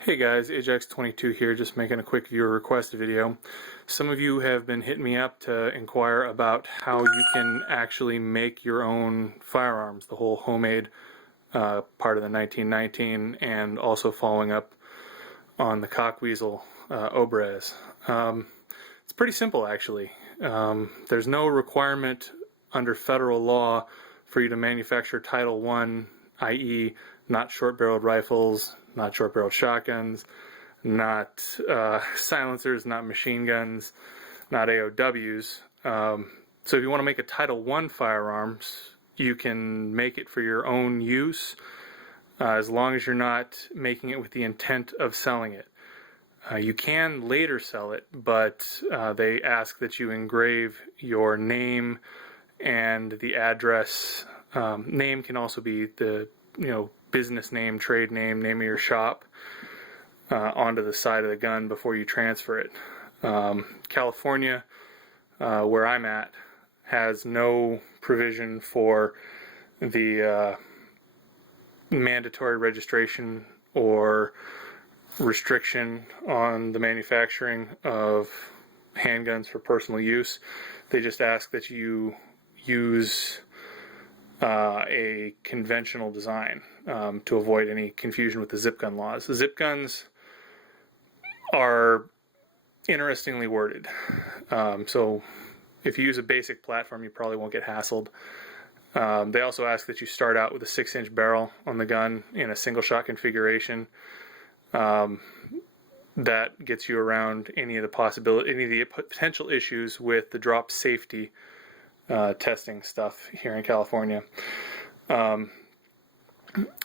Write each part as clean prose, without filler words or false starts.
Hey guys, AJAX 22 here, just making a quick viewer request video. Some of you have been hitting me up to inquire about how you can actually make your own firearms, the whole homemade part of the 1919, and also following up on the Cockweasel Obres. It's pretty simple actually. There's no requirement under federal law for you to manufacture Title I, i.e. not short-barreled rifles, not short-barreled shotguns, not silencers, not machine guns, not AOWs. So if you want to make a Title I firearms, you can make it for your own use as long as you're not making it with the intent of selling it. You can later sell it, but they ask that you engrave your name and the address. Name can also be the business name, trade name, name of your shop onto the side of the gun before you transfer it. California, where I'm at, has no provision for the mandatory registration or restriction on the manufacturing of handguns for personal use. They just ask that you use a conventional design to avoid any confusion with the zip gun laws. The zip guns are interestingly worded. So if you use a basic platform, you probably won't get hassled. They also ask that you start out with a 6-inch barrel on the gun in a single shot configuration. That gets you around any of the potential issues with the drop safety testing stuff here in California.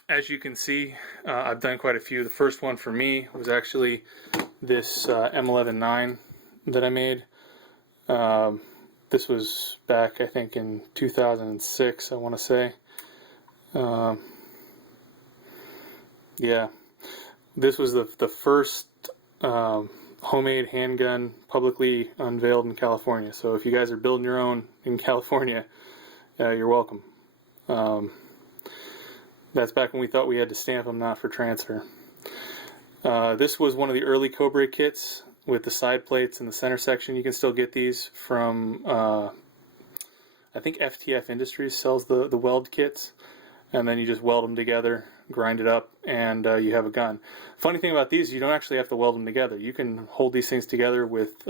As you can see, I've done quite a few. The first one for me was actually this M11-9 that I made. This was back, I think, in 2006, I want to say. Yeah, this was the first homemade handgun publicly unveiled in California. So if you guys are building your own in California, you're welcome. That's back when we thought we had to stamp them, not for transfer. This was one of the early Cobra kits with the side plates in the center section. You can still get these from, I think FTF Industries sells the weld kits, and then you just weld them together, grind it up, and you have a gun. Funny thing about these, you don't actually have to weld them together. You can hold these things together with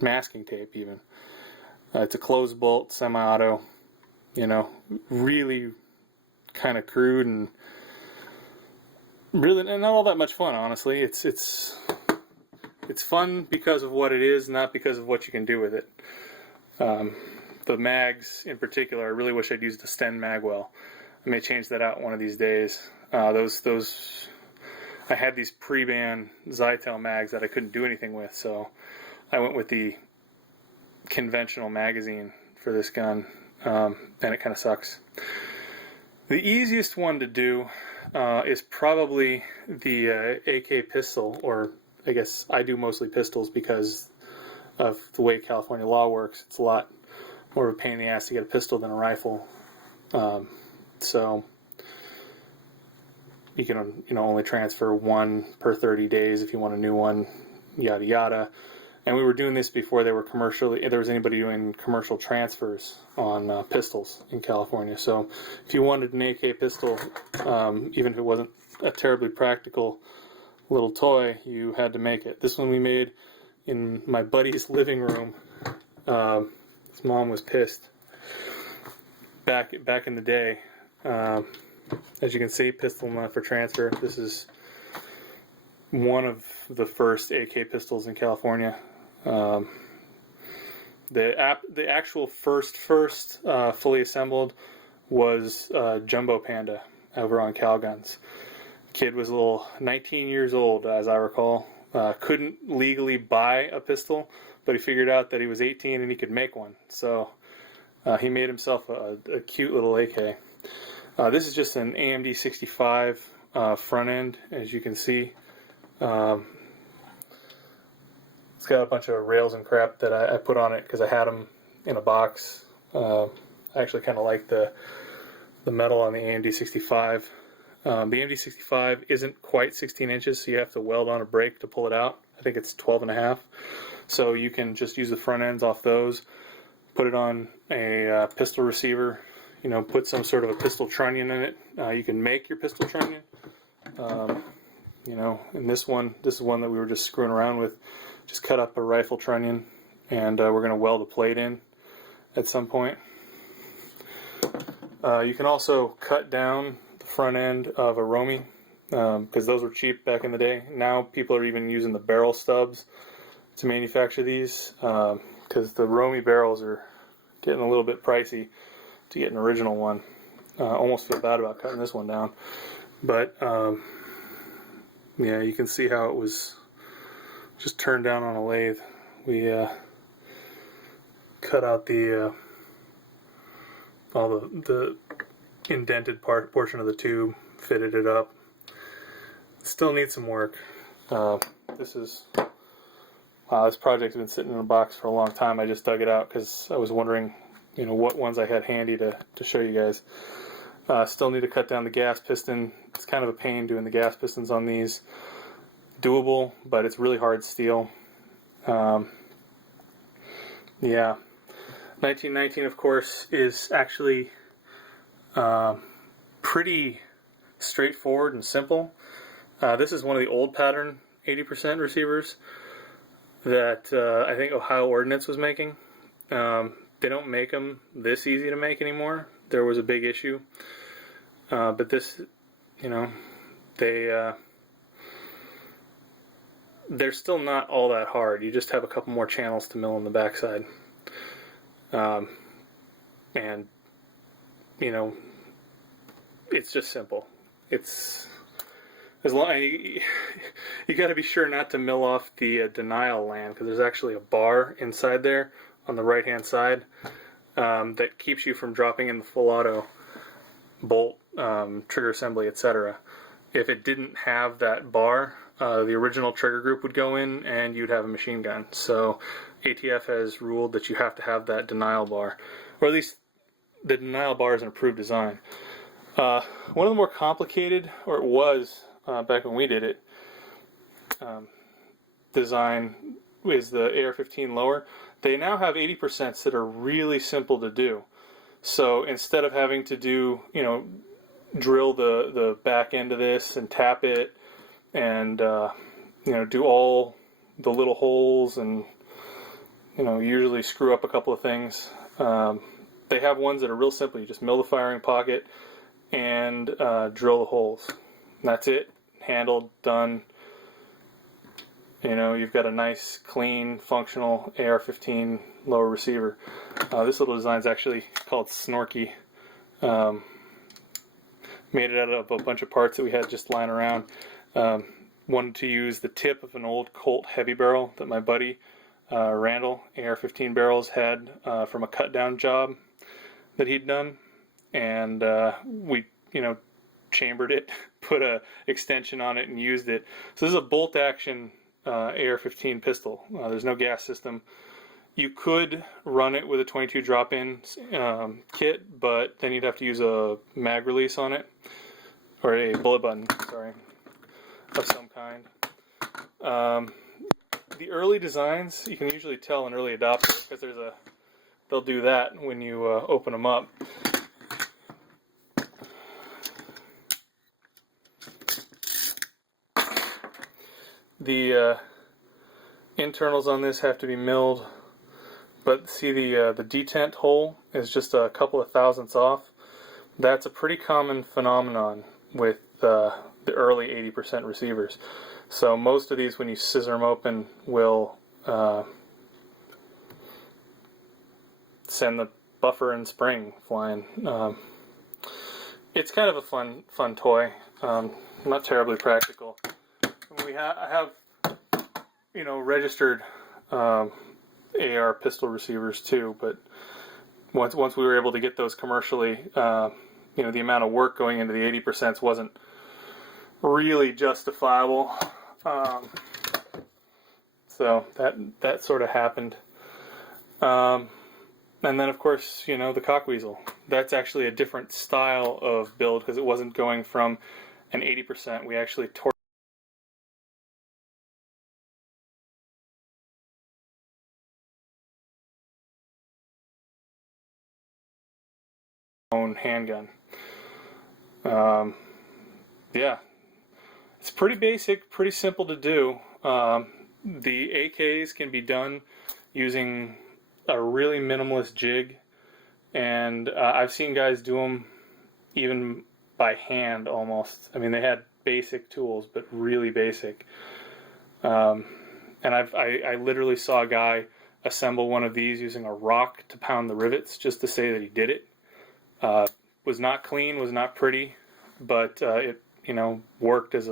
masking tape even. It's a closed bolt, semi-auto, really kind of crude and really not all that much fun, honestly. It's fun because of what it is, not because of what you can do with it. The mags in particular, I really wish I'd used a Sten mag well. I may change that out one of these days. I had these pre-ban Zytel mags that I couldn't do anything with, so I went with the conventional magazine for this gun, and it kind of sucks. The easiest one to do is probably the AK pistol, or I guess I do mostly pistols because of the way California law works. It's a lot more of a pain in the ass to get a pistol than a rifle. So you can only transfer one per 30 days if you want a new one, yada yada. And we were doing this before there was anybody doing commercial transfers on pistols in California. So if you wanted an AK pistol, even if it wasn't a terribly practical little toy, you had to make it. This one we made in my buddy's living room. His mom was pissed. Back in the day. As you can see, pistol not for transfer. This is one of the first AK pistols in California. The actual first fully assembled was Jumbo Panda over on Calguns. Kid was a little 19 years old, as I recall. Couldn't legally buy a pistol, but he figured out that he was 18 and he could make one. So he made himself a cute little AK. This is just an AMD 65 front end, as you can see. It's got a bunch of rails and crap that I put on it because I had them in a box. I actually kind of like the metal on the AMD 65. The MD65 isn't quite 16 inches, so you have to weld on a brake to pull it out. I think it's 12.5. So you can just use the front ends off those, put it on a pistol receiver, you know, put some sort of a pistol trunnion in it. You can make your pistol trunnion. You know, and this is one that we were just screwing around with. Just cut up a rifle trunnion, and we're going to weld a plate in at some point. You can also cut down the front end of a Romy, because those were cheap back in the day. Now people are even using the barrel stubs to manufacture these, because the Romy barrels are getting a little bit pricey to get an original one. Almost feel bad about cutting this one down, but yeah, you can see how it was just turned down on a lathe. We cut out the all the indented portion of the tube, fitted it up. Still needs some work. This project's been sitting in a box for a long time. I just dug it out because I was wondering, you know, what ones I had handy to show you guys. Still need to cut down the gas piston. It's kind of a pain doing the gas pistons on these. Doable, but it's really hard steel. Yeah. 1919, of course, is actually pretty straightforward and simple. This is one of the old pattern 80% receivers that I think Ohio Ordnance was making. They don't make them this easy to make anymore. There was a big issue. But this, you know, they're still not all that hard. You just have a couple more channels to mill on the backside. And, you know, it's just simple. It's, as long you got to be sure not to mill off the denial land, because there's actually a bar inside there on the right hand side that keeps you from dropping in the full auto bolt, trigger assembly, etc. If it didn't have that bar, the original trigger group would go in and you'd have a machine gun. So ATF has ruled that you have to have that denial bar, or at least the denial bar is an approved design. One of the more complicated, or it was back when we did it, design is the AR-15 lower. They now have 80% that are really simple to do. So instead of having to do, you know, drill the back end of this and tap it and, you know, do all the little holes and, you know, usually screw up a couple of things, they have ones that are real simple. You just mill the firing pocket and drill the holes. And that's it. Handled, done. You know, you've got a nice, clean, functional AR-15 lower receiver. This little design is actually called Snorky. Made it out of a bunch of parts that we had just lying around. Wanted to use the tip of an old Colt heavy barrel that my buddy Randall, AR-15 barrels, had from a cut down job that he'd done, and we, you know, chambered it, put a extension on it, and used it. So this is a bolt action AR-15 pistol. There's no gas system. You could run it with a 22 drop-in kit, but then you'd have to use a mag release on it, or a bullet button, sorry, of some kind. The early designs, you can usually tell an early adopter because they'll do that when you open them up. The internals on this have to be milled, but see the detent hole is just a couple of thousandths off. That's a pretty common phenomenon with the early 80% receivers. So most of these, when you scissor them open, will send the buffer and spring flying. It's kind of a fun toy. Not terribly practical. I have, you know, registered AR pistol receivers too, but once we were able to get those commercially, you know, the amount of work going into the 80% wasn't really justifiable. So that sort of happened. And then, of course, you know, the cockweasel. That's actually a different style of build because it wasn't going from and 80%. We actually tore our own handgun. Yeah, it's pretty basic, pretty simple to do. The AKs can be done using a really minimalist jig, and I've seen guys do them even by hand almost. I mean, they had basic tools, but really basic. And I literally saw a guy assemble one of these using a rock to pound the rivets just to say that he did it. Was not clean, was not pretty, but it worked it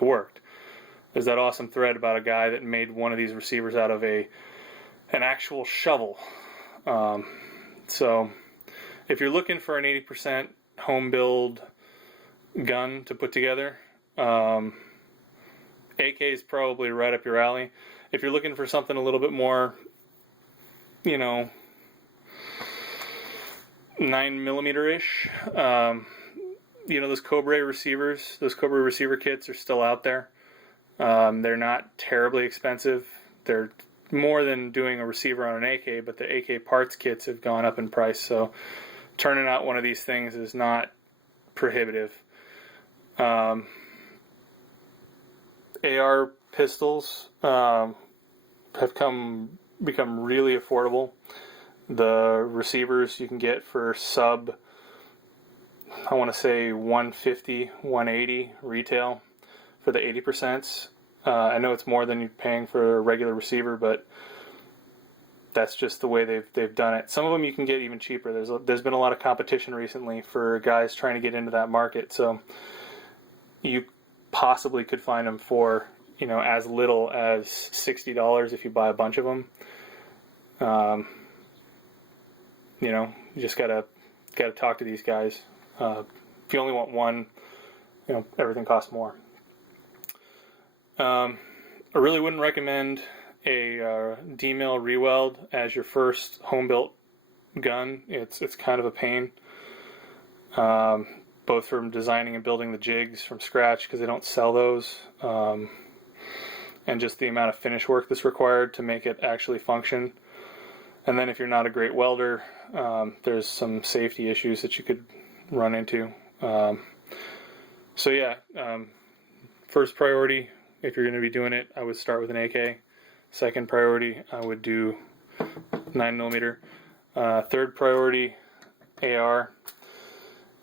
worked. There's that awesome thread about a guy that made one of these receivers out of an actual shovel. So if you're looking for an 80% home build gun to put together, AK is probably right up your alley. If you're looking for something a little bit more, 9mm-ish, those Cobra receivers, those Cobra receiver kits are still out there. They're not terribly expensive. They're more than doing a receiver on an AK, but the AK parts kits have gone up in price, so turning out one of these things is not prohibitive. AR pistols have become really affordable. The receivers you can get for sub, I want to say 150, 180 retail for the 80%. I know it's more than you're paying for a regular receiver, but that's just the way they've done it. Some of them you can get even cheaper. There's been a lot of competition recently for guys trying to get into that market, so you possibly could find them for as little as $60 if you buy a bunch of them. You just gotta talk to these guys. If you only want one, everything costs more. I really wouldn't recommend a D-mill re-weld as your first home-built gun. It's kind of a pain, both from designing and building the jigs from scratch because they don't sell those, and just the amount of finish work that's required to make it actually function. And then if you're not a great welder, there's some safety issues that you could run into. First priority, if you're going to be doing it, I would start with an AK. Second priority, I would do 9mm. Third priority, AR.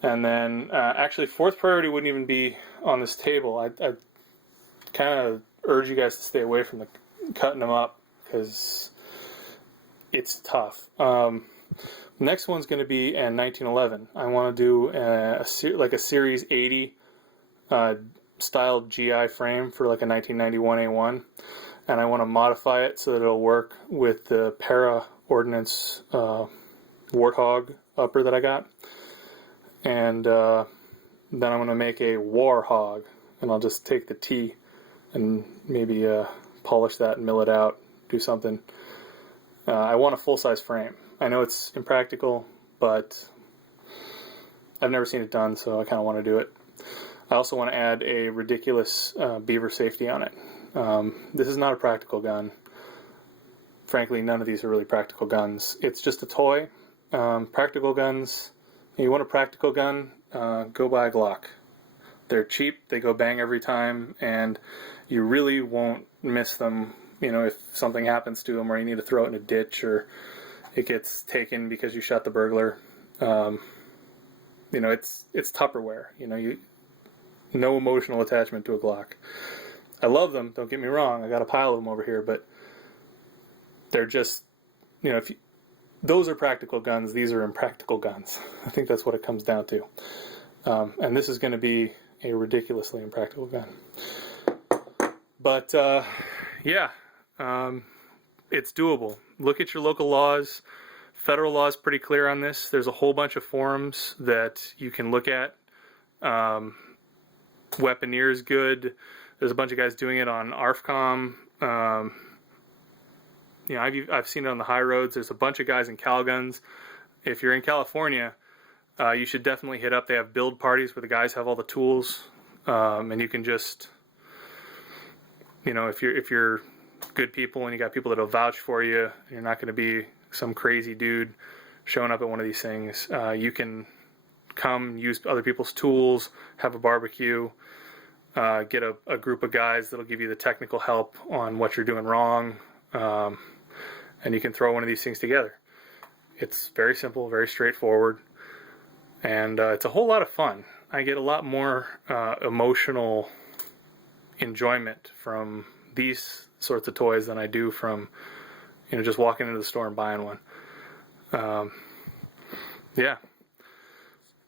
And then, actually, fourth priority wouldn't even be on this table. I kind of urge you guys to stay away from cutting them up because it's tough. Next one's going to be a 1911. I want to do a Series 80 style GI frame for like a 1991 A1, and I want to modify it so that it'll work with the Proto-Ordnance Warthog upper that I got, and then I'm going to make a Warhog, and I'll just take the T and maybe polish that and mill it out, do something. I want a full-size frame. I know it's impractical, but I've never seen it done, so I kind of want to do it. I also want to add a ridiculous beaver safety on it. This is not a practical gun. Frankly, none of these are really practical guns. It's just a toy. Practical guns, you want a practical gun, go buy a Glock. They're cheap, they go bang every time, and you really won't miss them. If something happens to them, or you need to throw it in a ditch, or it gets taken because you shot the burglar. It's Tupperware. No emotional attachment to a Glock. I love them, don't get me wrong. I got a pile of them over here, but they're just, those are practical guns, these are impractical guns. I think that's what it comes down to. And this is going to be a ridiculously impractical gun. But, it's doable. Look at your local laws. Federal law is pretty clear on this. There's a whole bunch of forums that you can look at. Weaponeer is good. There's a bunch of guys doing it on ARFCOM. I've seen it on the high roads. There's a bunch of guys in Calguns. If you're in California, you should definitely hit up. They have build parties where the guys have all the tools. and you can just, you know, if you're good people and you got people that'll vouch for you, you're not going to be some crazy dude showing up at one of these things. You can come, use other people's tools, have a barbecue, get a group of guys that'll give you the technical help on what you're doing wrong, and you can throw one of these things together. It's very simple, very straightforward, and it's a whole lot of fun. I get a lot more emotional enjoyment from these sorts of toys than I do from, you know, just walking into the store and buying one. Yeah,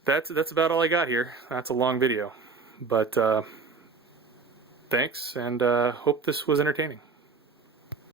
that's about all I got here. That's a long video, but thanks, and hope this was entertaining.